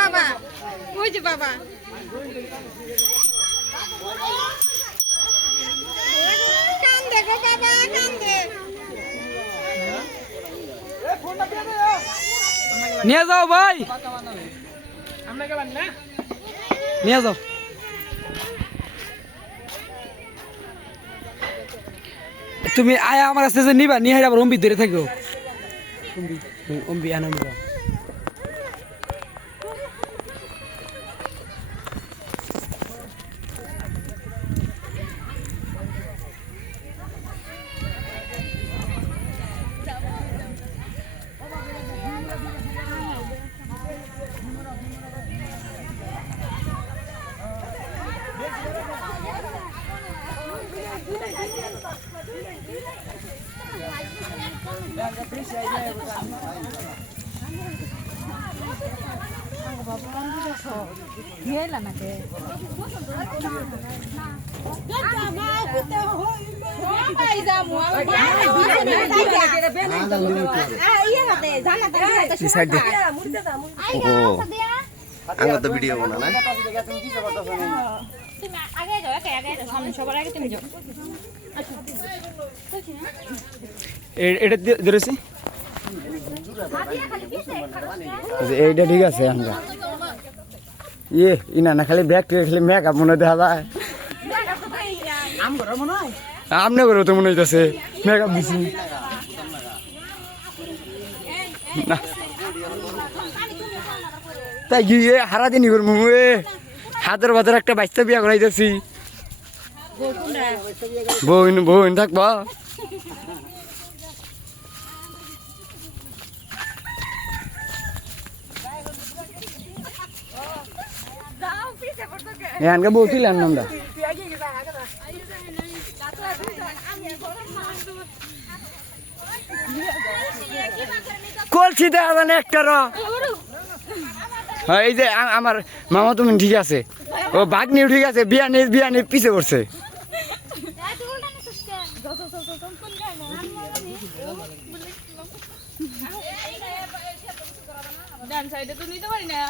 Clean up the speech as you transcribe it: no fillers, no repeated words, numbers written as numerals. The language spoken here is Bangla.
বাবা ওই যে বাবা কান্দে গো বাবা কান্দে নিয়ে যাও ভাই নিয়ে যাও তুমি আয়া আমার কাছে যে নিবা নিয়ে আবার অম্বি ধরে থাকো অম্বি আনন্দ তো ভিডিও বানা না এটা ধরেছি এইটা ঠিক আছে আমরা ইয়ে ইনা না খালি ব্যাগ খালি মেকআপ মনে দেখা যায় আমনে করে তো মনে হইতেছে মেকআপ দিছি না তাই গিয়ে হারা দিনই করবো হাতের বাজার একটা বাচ্চা বিয়া করাইতেছি বউন বউন থাকবা এখানকার বউ ছিলেন আমরা কলছি দেখা জানে একটা এই যে আমার মামা তুমি ঠিক আছে ও ভাগ্নিও ঠিক আছে বিয়া নিয়ে পিছে করছে ডান সাইডে তো নিতে পারি না